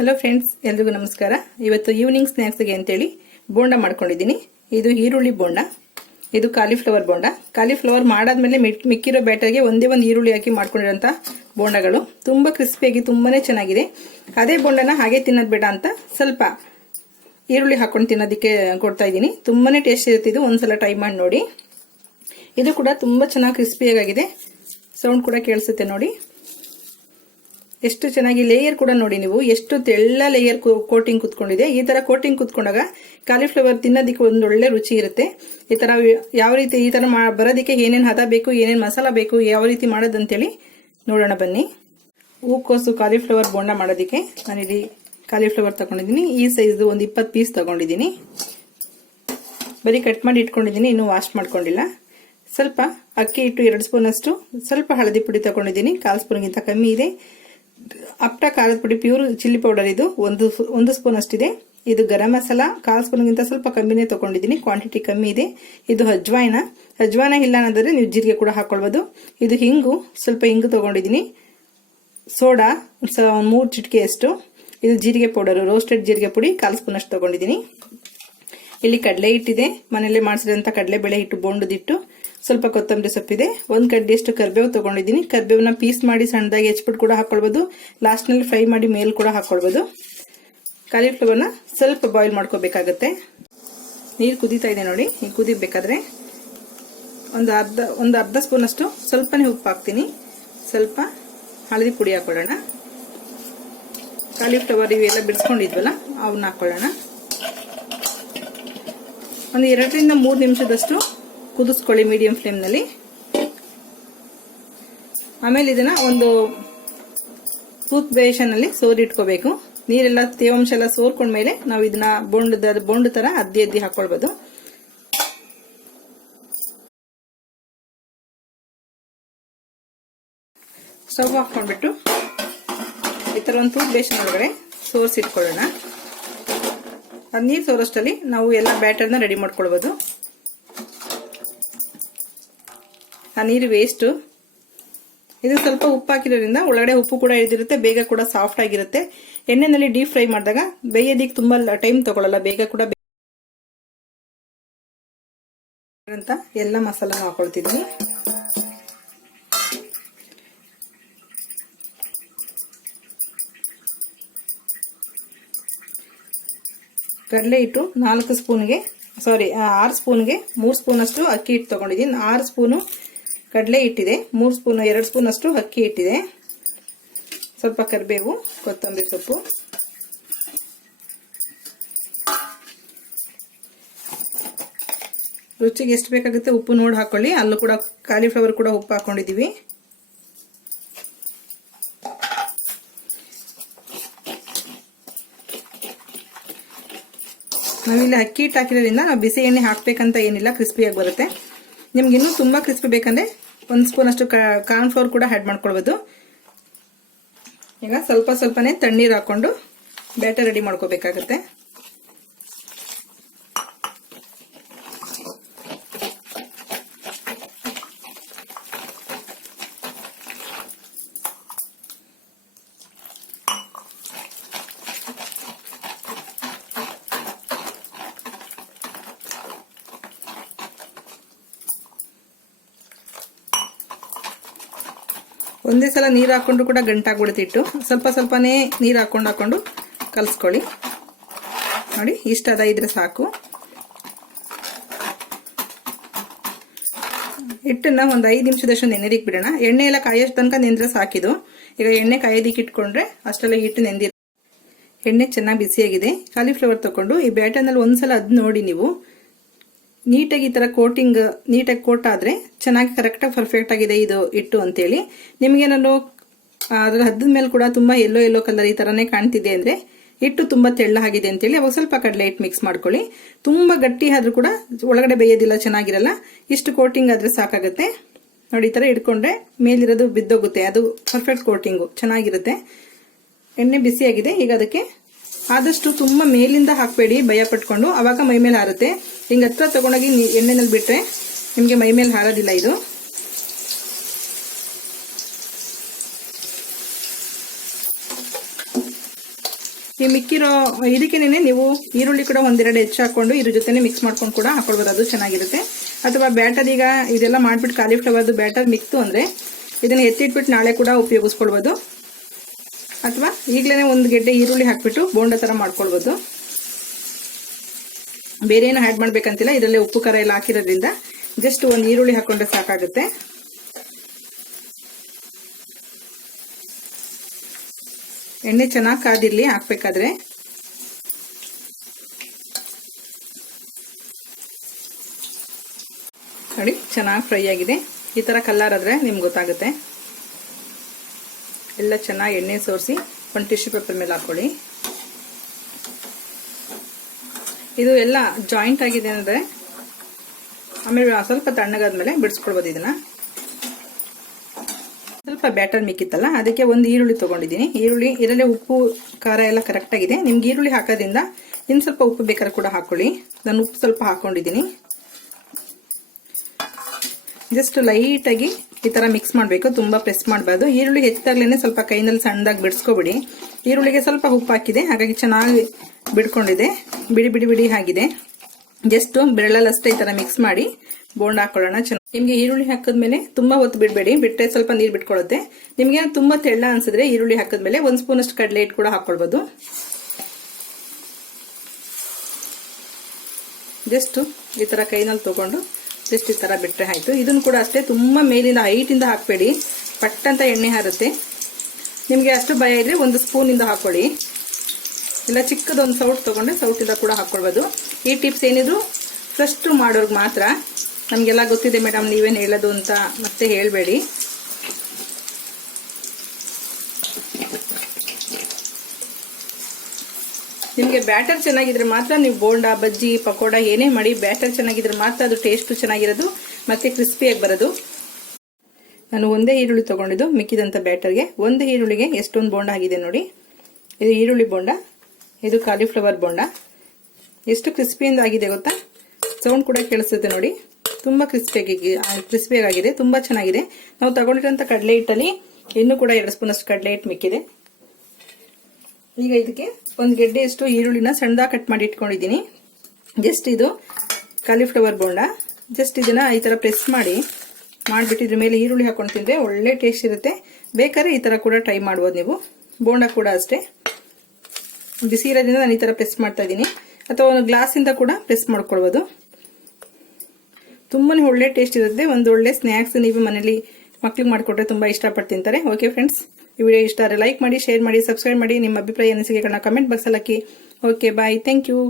Hello friends, ಎಲ್ರಿಗೂ ನಮಸ್ಕಾರ. ಇವತ್ತು ಈವ್ನಿಂಗ್ ಸ್ನ್ಯಾಕ್ಸ್ಗೆ ಅಂತೇಳಿ ಬೋಂಡ ಮಾಡ್ಕೊಂಡಿದ್ದೀನಿ. ಇದು ಈರುಳ್ಳಿ ಬೋಂಡ, ಇದು ಕಾಲಿಫ್ಲವರ್ ಬೋಂಡ. ಕಾಲಿಫ್ಲವರ್ ಮಾಡಾದ್ಮೇಲೆ ಮಿಕ್ಕಿರೋ ಬ್ಯಾಟರ್ಗೆ ಒಂದೇ ಒಂದು ಈರುಳ್ಳಿ ಹಾಕಿ ಮಾಡ್ಕೊಂಡಿರೋಂಥ ಬೋಂಡಗಳು ತುಂಬಾ ಕ್ರಿಸ್ಪಿಯಾಗಿ ತುಂಬಾನೇ ಚೆನ್ನಾಗಿದೆ. ಅದೇ ಬೋಂಡನ ಹಾಗೆ ತಿನ್ನೋದು ಬೇಡ ಅಂತ ಸ್ವಲ್ಪ ಈರುಳ್ಳಿ ಹಾಕೊಂಡು ತಿನ್ನೋದಕ್ಕೆ ಕೊಡ್ತಾ ಇದ್ದೀನಿ. ತುಂಬಾನೇ ಟೇಸ್ಟ್ ಇರುತ್ತೆ. ಇದು ಒಂದ್ಸಲ ಟ್ರೈ ಮಾಡಿ ನೋಡಿ. ಇದು ಕೂಡ ತುಂಬಾ ಚೆನ್ನಾಗಿ ಕ್ರಿಸ್ಪಿಯಾಗಿದೆ. ಸೌಂಡ್ ಕೂಡ ಕೇಳಿಸುತ್ತೆ ನೋಡಿ. ಎಷ್ಟು ಚೆನ್ನಾಗಿ ಲೇಯರ್ ಕೂಡ ನೋಡಿ ನೀವು, ಎಷ್ಟು ತೆಳ್ಳ ಲೇಯರ್ ಕೋಟಿಂಗ್ ಕುತ್ಕೊಂಡಿದೆ. ಈ ತರ ಕೋಟಿಂಗ್ ಕುತ್ಕೊಂಡಾಗ ಕಾಲಿಫ್ಲವರ್ ತಿನ್ನೋದಕ್ಕೆ ಒಂದು ಒಳ್ಳೆ ರುಚಿ ಇರುತ್ತೆ. ಈ ತರ ಯಾವ ರೀತಿ ಈ ತರ ಬರೋದಕ್ಕೆ ಏನೇನು ಹದ ಬೇಕು, ಏನೇನು ಮಸಾಲ ಬೇಕು, ಯಾವ ರೀತಿ ಮಾಡೋದಂತೇಳಿ ನೋಡೋಣ ಬನ್ನಿ. ಹೂಕೋಸು ಕಾಲಿಫ್ಲವರ್ ಬೋಂಡ ಮಾಡೋದಕ್ಕೆ ನಾನಿಲ್ಲಿ ಕಾಲಿಫ್ಲವರ್ ತಗೊಂಡಿದ್ದೀನಿ. ಈ ಸೈಜ್ದು ಒಂದು 20 ಪೀಸ್ ತಗೊಂಡಿದ್ದೀನಿ. ಬರೀ ಕಟ್ ಮಾಡಿ ಇಟ್ಕೊಂಡಿದ್ದೀನಿ, ಇನ್ನೂ ವಾಶ್ ಮಾಡ್ಕೊಂಡಿಲ್ಲ. ಸ್ವಲ್ಪ ಅಕ್ಕಿ ಹಿಟ್ಟು 2 ಸ್ಪೂನ್ ಅಷ್ಟು, ಸ್ವಲ್ಪ ಹಳದಿ ಪುಡಿ ತಗೊಂಡಿದ್ದೀನಿ, 1/4 ಸ್ಪೂನ್ಗಿಂತ ಕಮ್ಮಿ ಇದೆ. ಅಪ್ಟ ಖಾರದ ಪುಡಿ ಪ್ಯೂರ್ ಚಿಲ್ಲಿ ಪೌಡರ್ ಇದು ಒಂದು ಸ್ಪೂನ್ ಅಷ್ಟಿದೆ. ಇದು ಗರಂ ಮಸಾಲ 1/4 ಸ್ಪೂನ್ಗಿಂತ ಸ್ವಲ್ಪ ಕಮ್ಮಿನೇ ತಗೊಂಡಿದ್ದೀನಿ, ಕ್ವಾಂಟಿಟಿ ಕಮ್ಮಿ ಇದೆ. ಇದು ಅಜ್ವಾನ ಇಲ್ಲ ಅನ್ನೋದ್ರೆ ನೀವು ಜೀರಿಗೆ ಕೂಡ ಹಾಕೊಳ್ಬಹುದು. ಇದು ಹಿಂಗು, ಸ್ವಲ್ಪ ಹಿಂಗು ತಗೊಂಡಿದ್ದೀನಿ. ಸೋಡಾ 3 ಚಿಟಿಕೆ ಅಷ್ಟು. ಇದು ಜೀರಿಗೆ ಪೌಡರ್, ರೋಸ್ಟೆಡ್ ಜೀರಿಗೆ ಪುಡಿ 1/4 ಸ್ಪೂನ್ ಅಷ್ಟು ತಗೊಂಡಿದ್ದೀನಿ. ಇಲ್ಲಿ ಕಡಲೆ ಹಿಟ್ಟಿದೆ, ಮನೆಯಲ್ಲೇ ಮಾಡಿಸಿದಂತ ಕಡಲೆಬೇಳೆ ಹಿಟ್ಟು, ಬೋಂಡದಿಟ್ಟು, ಸ್ವಲ್ಪ ಕೊತ್ತಂಬರಿ ಸೊಪ್ಪಿದೆ, 1 ಕಡ್ಡಿಯಷ್ಟು ಕರಿಬೇವು ತಗೊಂಡಿದ್ದೀನಿ. ಕರಿಬೇವನ್ನ ಪೀಸ್ ಮಾಡಿ ಸಣ್ಣದಾಗಿ ಹೆಚ್ಚಿಬಿಟ್ಟು ಕೂಡ ಹಾಕೊಳ್ಬಹುದು. ಲಾಸ್ಟ್ ನಲ್ಲಿ ಫ್ರೈ ಮಾಡಿ ಮೇಲ್ ಕೂಡ ಹಾಕೊಳ್ಬಹುದು. ಕಾಲಿಫ್ಲವರ್ನ ಸ್ವಲ್ಪ ಬಾಯ್ಲ್ ಮಾಡ್ಕೋಬೇಕಾಗತ್ತೆ. ನೀರು ಕುದೀತಾ ಇದೆ ನೋಡಿ. ಈಗ ಕುದಿಬೇಕಾದ್ರೆ ಒಂದು ಅರ್ಧ ಸ್ಪೂನ್ ಅಷ್ಟು ಸ್ವಲ್ಪನೇ ಉಪ್ಪು ಹಾಕ್ತೀನಿ. ಸ್ವಲ್ಪ ಹಳದಿ ಪುಡಿ ಹಾಕೊಳ್ಳೋಣ. ಕಾಲಿಫ್ಲವರ್ ಇವೆಲ್ಲ ಬಿಡಿಸ್ಕೊಂಡಿದ್ವಲ್ಲ ಅವನ್ನ ಹಾಕೊಳ್ಳೋಣ. ಒಂದು 2 ರಿಂದ 3 ನಿಮಿಷದಷ್ಟು ಕುದಿಸ್ಕೊಳ್ಳಿ ಮೀಡಿಯಂ ಫ್ಲೇಮ್ ನಲ್ಲಿ. ಆಮೇಲೆ ಇದನ್ನ ಒಂದು ಟೂತ್ ಬ್ರಷ್ ನಲ್ಲಿ ಸೋರಿಟ್ಕೋಬೇಕು. ನೀರೆಲ್ಲ ತೇವಾಂಶ ಎಲ್ಲ ಸೋರ್ಕೊಂಡ್ಮೇಲೆ ನಾವು ಇದನ್ನ ಬೋಂಡ ತರ ಅದ್ದಿ ಹಾಕೊಳ್ಬಹುದು. ಸ್ಟವ್ ಹಾಕೊಂಡ್ಬಿಟ್ಟು ಈ ತರ ಒಂದು ಟೂತ್ ಬ್ರಷ್ ಒಳಗಡೆ ಸೋರಿಸಿಟ್ಕೊಳ್ಳೋಣ. ಅದು ನೀರು ಸೋರಷ್ಟಲ್ಲಿ ನಾವು ಎಲ್ಲ ಬ್ಯಾಟರ್ನ ರೆಡಿ ಮಾಡ್ಕೊಳ್ಬಹುದು. ಆ ನೀರು ವೇಸ್ಟ್. ಇದು ಸ್ವಲ್ಪ ಉಪ್ಪು ಹಾಕಿರೋದ್ರಿಂದ ಒಳಗಡೆ ಉಪ್ಪು ಕೂಡ ಇಳಿದಿರುತ್ತೆ, ಬೇಗ ಕೂಡ ಸಾಫ್ಟ್ ಆಗಿರುತ್ತೆ. ಎಣ್ಣೆನಲ್ಲಿ ಡೀಪ್ ಫ್ರೈ ಮಾಡಿದಾಗ ಬೇಯೋದಿಕ್ಕೆ ತುಂಬಾ ಟೈಮ್ ತಗೊಳ್ಳಲ್ಲ, ಬೇಗ ಕೂಡ ಅಂತ ಎಲ್ಲ ಮಸಾಲಾನು ಹಾಕೊಳ್ತಿದ್ದೀನಿ. ಕಡಲೆ ಹಿಟ್ಟು 6 ಸ್ಪೂನ್ಗೆ 3 ಸ್ಪೂನ್ ಅಷ್ಟು ಅಕ್ಕಿ ಹಿಟ್ಟು ತಗೊಂಡಿದ್ದೀನಿ. 6 ಸ್ಪೂನು ಕಡಲೆ ಹಿಟ್ಟಿದೆ, 2 ಸ್ಪೂನ್ ಅಷ್ಟು ಅಕ್ಕಿ ಹಿಟ್ಟಿದೆ. ಸ್ವಲ್ಪ ಕರಿಬೇವು, ಕೊತ್ತಂಬರಿ ಸೊಪ್ಪು, ರುಚಿಗೆ ಎಷ್ಟು ಬೇಕಾಗುತ್ತೆ ಉಪ್ಪು ನೋಡಿ ಹಾಕೊಳ್ಳಿ. ಅಲ್ಲೂ ಕೂಡ ಕಾಲಿಫ್ಲವರ್ ಕೂಡ ಉಪ್ಪು ಹಾಕೊಂಡಿದೀವಿ. ನಾವಿಲ್ಲಿ ಅಕ್ಕಿ ಹಿಟ್ಟು ಹಾಕಿರೋದ್ರಿಂದ ನಾವು ಬಿಸಿ ಎಣ್ಣೆ ಹಾಕ್ಬೇಕಂತ ಏನಿಲ್ಲ, ಕ್ರಿಸ್ಪಿಯಾಗಿ ಬರುತ್ತೆ. ನಿಮ್ಗೆ ಇನ್ನೂ ತುಂಬಾ ಕ್ರಿಸ್ಪಿ ಬೇಕಂದ್ರೆ 1 ಸ್ಪೂನ್ ಅಷ್ಟು ಕಾರ್ನ್ ಫ್ಲೋರ್ ಕೂಡ ಆಡ್ ಮಾಡ್ಕೊಳ್ಬಹುದು. ಈಗ ಸ್ವಲ್ಪನೇ ತಣ್ಣೀರು ಹಾಕೊಂಡು ಬ್ಯಾಟರ್ ರೆಡಿ ಮಾಡ್ಕೋಬೇಕಾಗತ್ತೆ. ಒಂದೇ ಸಲ ನೀರು ಹಾಕೊಂಡು ಕೂಡ ಗಂಟಾಗ್ಬಿಡುತ್ತೆ ಹಿಟ್ಟು. ಸ್ವಲ್ಪನೇ ನೀರು ಹಾಕೊಂಡು ಕಲಿಸ್ಕೊಳ್ಳಿ. ನೋಡಿ, ಇಷ್ಟ ಅದ ಇದ್ರೆ ಸಾಕು. ಹಿಟ್ಟನ್ನ ಒಂದು 5 ನಿಮಿಷದಷ್ಟು ನೆನೆದಿಕ್ ಬಿಡೋಣ. ಎಣ್ಣೆ ಎಲ್ಲ ಕಾಯೋಷ್ಟು ತನಕ ನೆಂದ್ರೆ ಸಾಕಿದು. ಈಗ ಎಣ್ಣೆ ಕಾಯೋದಿಕ್ಕೆ ಇಟ್ಕೊಂಡ್ರೆ ಅಷ್ಟೆಲ್ಲ ಹಿಟ್ಟು ನೆಂದಿರ. ಎಣ್ಣೆ ಚೆನ್ನಾಗಿ ಬಿಸಿಯಾಗಿದೆ. ಕಾಲಿಫ್ಲವರ್ ತಗೊಂಡು ಈ ಬ್ಯಾಟರ್ನಲ್ಲಿ ಒಂದ್ಸಲ ಅದ್ ನೋಡಿ ನೀವು. ನೀಟಾಗಿ ಈ ತರ ಕೋಟಿಂಗ್ ನೀಟಾಗಿ ಕೋಟ್ ಆದ್ರೆ ಚೆನ್ನಾಗಿ ಕರೆಕ್ಟಾಗಿ ಪರ್ಫೆಕ್ಟ್ ಆಗಿದೆ ಇದು ಹಿಟ್ಟು ಅಂತೇಳಿ. ನಿಮ್ಗೇನಾದ್ರು ಅದ್ರ ಹದ್ದದ ಮೇಲೆ ಕೂಡ ತುಂಬಾ ಎಲ್ಲೋ ಕಲರ್ ಈ ತರನೇ ಕಾಣ್ತಿದೆ ಅಂದ್ರೆ ಹಿಟ್ಟು ತುಂಬಾ ತೆಳ್ಳಾಗಿದೆ ಅಂತೇಳಿ ಅವಾಗ ಸ್ವಲ್ಪ ಕಡಲೆ ಹಿಟ್ಟು ಮಿಕ್ಸ್ ಮಾಡ್ಕೊಳ್ಳಿ. ತುಂಬಾ ಗಟ್ಟಿ ಆದ್ರೂ ಕೂಡ ಒಳಗಡೆ ಬೇಯೋದಿಲ್ಲ, ಚೆನ್ನಾಗಿರಲ್ಲ. ಇಷ್ಟು ಕೋಟಿಂಗ್ ಆದ್ರೆ ಸಾಕಾಗುತ್ತೆ ನೋಡಿ. ಈ ತರ ಇಟ್ಕೊಂಡ್ರೆ ಮೇಲಿರೋದು ಬಿದ್ದೋಗುತ್ತೆ, ಅದು ಪರ್ಫೆಕ್ಟ್ ಕೋಟಿಂಗು ಚೆನ್ನಾಗಿರುತ್ತೆ. ಎಣ್ಣೆ ಬಿಸಿಯಾಗಿದೆ. ಈಗ ಅದಕ್ಕೆ ಆದಷ್ಟು ತುಂಬಾ ಮೇಲಿಂದ ಹಾಕಬೇಡಿ, ಭಯ ಪಟ್ಕೊಂಡು, ಅವಾಗ ಮೈ ಮೇಲೆ ಹಾರುತ್ತೆ. ಹಿಂಗ ಹತ್ರ ತಗೊಂಡೋಗಿ ಎಣ್ಣೆನಲ್ಲಿ ಬಿಟ್ರೆ ನಿಮ್ಗೆ ಮೈ ಮೇಲೆ ಹಾರೋದಿಲ್ಲ ಇದು. ಈ ಮಿಕ್ಕಿರೋ ಇದಕ್ಕೇನೆ ನೀವು ಈರುಳ್ಳಿ ಕೂಡ ಒಂದೆರಡು ಹೆಚ್ಚು ಹಾಕೊಂಡು ಇದ್ರ ಜೊತೆನೆ ಮಿಕ್ಸ್ ಮಾಡ್ಕೊಂಡು ಕೂಡ ಹಾಕೊಳ್ಬೋದು, ಅದು ಚೆನ್ನಾಗಿರುತ್ತೆ. ಅಥವಾ ಬ್ಯಾಟರ್ ಈಗ ಇದೆಲ್ಲ ಮಾಡ್ಬಿಟ್ಟು ಕಾಲಿಫ್ಲವರ್ದು ಬ್ಯಾಟರ್ ಮಿಕ್ತು ಅಂದ್ರೆ ಇದನ್ನ ಎತ್ತಿಟ್ಬಿಟ್ಟು ನಾಳೆ ಕೂಡ ಉಪಯೋಗಿಸ್ಕೊಳ್ಬೋದು. ಅಥವಾ ಈಗಲೇ ಒಂದು ಗೆಡ್ಡೆ ಈರುಳ್ಳಿ ಹಾಕ್ಬಿಟ್ಟು ಬೋಂಡ ತರ ಮಾಡ್ಕೊಳ್ಬೋದು. ಬೇರೆ ಏನು ಆ್ಯಡ್ ಮಾಡ್ಬೇಕಂತಿಲ್ಲ, ಇದರಲ್ಲೇ ಉಪ್ಪು ಖಾರ ಎಲ್ಲ ಹಾಕಿರೋದ್ರಿಂದ ಜಸ್ಟ್ ಒಂದು ಈರುಳ್ಳಿ ಹಾಕೊಂಡ್ರೆ ಸಾಕಾಗುತ್ತೆ. ಎಣ್ಣೆ ಚೆನ್ನಾಗಿ ಕಾದಿರ್ಲಿ ಹಾಕ್ಬೇಕಾದ್ರೆ. ನೋಡಿ ಚೆನ್ನಾಗಿ ಫ್ರೈ ಆಗಿದೆ. ಈ ತರ ಕಲರ್ ಆದ್ರೆ ನಿಮ್ಗೆ ಗೊತ್ತಾಗುತ್ತೆ. ಎಲ್ಲ ಚೆನ್ನಾಗಿ ಎಣ್ಣೆ ಸೋರಿಸಿ ಒಂದು ಟಿಶ್ಯೂ ಪೇಪರ್ ಮೇಲೆ ಹಾಕೊಳ್ಳಿ. ಇದು ಎಲ್ಲ ಜಾಯಿಂಟ್ ಆಗಿದೆ ಅಂದ್ರೆ ಆಮೇಲೆ ಸ್ವಲ್ಪ ತಣ್ಣಗಾದ್ಮೇಲೆ ಬಿಡಿಸ್ಕೊಳ್ಬೋದು. ಇದನ್ನ ಸ್ವಲ್ಪ ಬ್ಯಾಟರ್ ಮಿಕ್ಕಿತ್ತಲ್ಲ ಅದಕ್ಕೆ ಒಂದು ಈರುಳ್ಳಿ ತಗೊಂಡಿದ್ದೀನಿ. ಈರುಳ್ಳಿ ಇದರಲ್ಲಿ ಉಪ್ಪು ಖಾರ ಎಲ್ಲ ಕರೆಕ್ಟ್ ಆಗಿದೆ. ನಿಮ್ಗೆ ಈರುಳ್ಳಿ ಹಾಕೋದ್ರಿಂದ ಇನ್ನು ಸ್ವಲ್ಪ ಉಪ್ಪು ಬೇಕಾದ್ರೆ ಕೂಡ ಹಾಕೊಳ್ಳಿ. ನಾನು ಉಪ್ಪು ಸ್ವಲ್ಪ ಹಾಕೊಂಡಿದ್ದೀನಿ. ಜಸ್ಟ್ ಲೈಟ್ ಆಗಿ ಈ ತರ ಮಿಕ್ಸ್ ಮಾಡಬೇಕು, ತುಂಬಾ ಪ್ರೆಸ್ ಮಾಡಬಾರ್ದು. ಈರುಳ್ಳಿ ಹೆಚ್ಚಾಗ್ಲೇನೆ ಸ್ವಲ್ಪ ಕೈನಲ್ಲಿ ಸಣ್ಣದಾಗಿ ಬಿಡಿಸ್ಕೊಬಿಡಿ. ಈರುಳ್ಳಿಗೆ ಸ್ವಲ್ಪ ಉಪ್ಪು ಹಾಕಿದೆ, ಹಾಗಾಗಿ ಚೆನ್ನಾಗಿ ಬಿಡ್ಕೊಂಡಿದೆ, ಬಿಡಿ ಬಿಡಿ ಬಿಡಿ ಆಗಿದೆ. ಜಸ್ಟ್ ಬೆರಳಲ್ಲಷ್ಟೇ ಈ ತರ ಮಿಕ್ಸ್ ಮಾಡಿ ಬೋಂಡ ಹಾಕೊಳ್ಳೋಣ. ನಿಮ್ಗೆ ಈರುಳ್ಳಿ ಹಾಕಿದ್ಮೇಲೆ ತುಂಬಾ ಹೊತ್ತು ಬಿಡಬೇಡಿ, ಬಿಟ್ಟರೆ ಸ್ವಲ್ಪ ನೀರು ಬಿಟ್ಕೊಳ್ಳುತ್ತೆ. ನಿಮ್ಗೆ ತುಂಬಾ ತೆಳ್ಳ ಅನ್ಸಿದ್ರೆ ಈರುಳ್ಳಿ ಹಾಕಿದ್ಮೇಲೆ ಒಂದು ಸ್ಪೂನ್ ಅಷ್ಟು ಕಡಲೆ ಹಿಟ್ಟು ಕೂಡ ಹಾಕೊಳ್ಬಹುದು. ಜಸ್ಟ್ ಈ ತರ ಕೈನಲ್ಲಿ ತಗೊಂಡು ಜಸ್ಟ್ ಈ ತರ ಬಿಟ್ಟರೆ ಆಯ್ತು. ಇದನ್ನು ಕೂಡ ಅಷ್ಟೇ ತುಂಬಾ ಮೇಲಿಂದ ಹೈಟಿಂದ ಹಾಕಬೇಡಿ, ಪಟ್ಟಂತ ಎಣ್ಣೆ ಹಾರುತ್ತೆ. ನಿಮ್ಗೆ ಅಷ್ಟು ಭಯ ಇದ್ರೆ ಒಂದು ಸ್ಪೂನ್ ಇಂದ ಹಾಕೊಳ್ಳಿ, ಇಲ್ಲ ಚಿಕ್ಕದೊಂದು ಸೌಟ್ ತಗೊಂಡ್ರೆ ಸೌಟಿಂದ ಕೂಡ ಹಾಕೊಳ್ಬಹುದು. ಈ ಟಿಪ್ಸ್ ಏನಿದ್ರು ಫಸ್ಟ್ ಮಾಡೋರ್ಗೆ ಮಾತ್ರ. ನಮ್ಗೆಲ್ಲ ಗೊತ್ತಿದೆ ಮೇಡಮ್ ನೀವೇನು ಹೇಳೋದು ಅಂತ ಮತ್ತೆ ಹೇಳಬೇಡಿ. ನಿಮಗೆ ಬ್ಯಾಟರ್ ಚೆನ್ನಾಗಿದ್ರೆ ಮಾತ್ರ ನೀವು ಬೋಂಡಾ ಬಜ್ಜಿ ಪಕೋಡ ಏನೇ ಮಾಡಿ ಬ್ಯಾಟರ್ ಚೆನ್ನಾಗಿದ್ರೆ ಮಾತ್ರ ಅದು ಟೇಸ್ಟ್ ಚೆನ್ನಾಗಿರೋದು ಮತ್ತೆ ಕ್ರಿಸ್ಪಿಯಾಗಿ ಬರೋದು. ನಾನು ಒಂದೇ ಈರುಳ್ಳಿ ತಗೊಂಡಿದ್ದು ಮಿಕ್ಕಿದಂತ ಬ್ಯಾಟರ್ಗೆ. ಒಂದು ಈರುಳ್ಳಿಗೆ ಎಷ್ಟೊಂದು ಬೋಂಡ ಆಗಿದೆ ನೋಡಿ. ಇದು ಈರುಳ್ಳಿ ಬೋಂಡ, ಇದು ಕಾಲಿಫ್ಲವರ್ ಬೋಂಡ. ಎಷ್ಟು ಕ್ರಿಸ್ಪಿಯಿಂದ ಆಗಿದೆ ಗೊತ್ತಾ? ಸೌಂಡ್ ಕೂಡ ಕೇಳಿಸುತ್ತೆ ನೋಡಿ. ತುಂಬಾ ಕ್ರಿಸ್ಪಿಯಾಗಿದೆ, ತುಂಬಾ ಚೆನ್ನಾಗಿದೆ. ನಾವು ತಗೊಂಡಿರೋಂಥ ಕಡಲೆ ಹಿಟ್ಟಲ್ಲಿ ಇನ್ನೂ ಕೂಡ 2 ಸ್ಪೂನ್ ಅಷ್ಟು ಕಡಲೆ ಹಿಟ್ಟು ಮಿಕ್ಕಿದೆ. ಈಗ ಇದಕ್ಕೆ ಒಂದು ಗೆಡ್ಡೆಯಷ್ಟು ಈರುಳ್ಳಿನ ಸಣ್ಣದಾಗಿ ಕಟ್ ಮಾಡಿ ಇಟ್ಕೊಂಡಿದ್ದೀನಿ. ಜಸ್ಟ್ ಇದು ಕಾಲಿಫ್ಲವರ್ ಬೋಂಡ. ಜಸ್ಟ್ ಇದನ್ನ ಈ ತರ ಪ್ರೆಸ್ ಮಾಡಿಬಿಟ್ಟು ಇದ್ರ ಮೇಲೆ ಈರುಳ್ಳಿ ಹಾಕೊಂಡು ತಿಂದ್ರೆ ಒಳ್ಳೆ ಟೇಸ್ಟ್ ಇರುತ್ತೆ. ಬೇಕಾದ್ರೆ ಈ ತರ ಕೂಡ ಟ್ರೈ ಮಾಡ್ಬೋದು ನೀವು. ಬೋಂಡ ಕೂಡ ಅಷ್ಟೇ ಬಿಸಿ ಇರೋದ್ರಿಂದ ನಾನು ಈ ತರ ಪ್ರೆಸ್ ಮಾಡ್ತಾ ಇದ್ದೀನಿ. ಅಥವಾ ಒಂದು ಗ್ಲಾಸ್ ಇಂದ ಕೂಡ ಪ್ರೆಸ್ ಮಾಡ್ಕೊಳ್ಬೋದು. ತುಂಬಾನೇ ಒಳ್ಳೆ ಟೇಸ್ಟ್ ಇರುತ್ತೆ. ಒಂದು ಒಳ್ಳೆ ಸ್ನ್ಯಾಕ್ಸ್ ನೀವು ಮನೇಲಿ ಮಕ್ಳಿಗೆ ಮಾಡಿಕೊಟ್ರೆ ತುಂಬಾ ಇಷ್ಟಪಟ್ಟು ತಿಂತಾರೆ. ಓಕೆ ಫ್ರೆಂಡ್ಸ್, ಈ ವಿಡಿಯೋ ಇಷ್ಟ ಆದರೆ ಲೈಕ್ ಮಾಡಿ, ಶೇರ್ ಮಾಡಿ, ಸಬ್ಸ್ಕ್ರೈಬ್ ಮಾಡಿ. ನಿಮ್ಮ ಅಭಿಪ್ರಾಯ ಅನಿಸಿಕೆಗಳನ್ನ ಕಮೆಂಟ್ ಬಾಕ್ಸ್ ಅಲ್ಲಿ ಹಾಕಿ. Okay bye, thank you.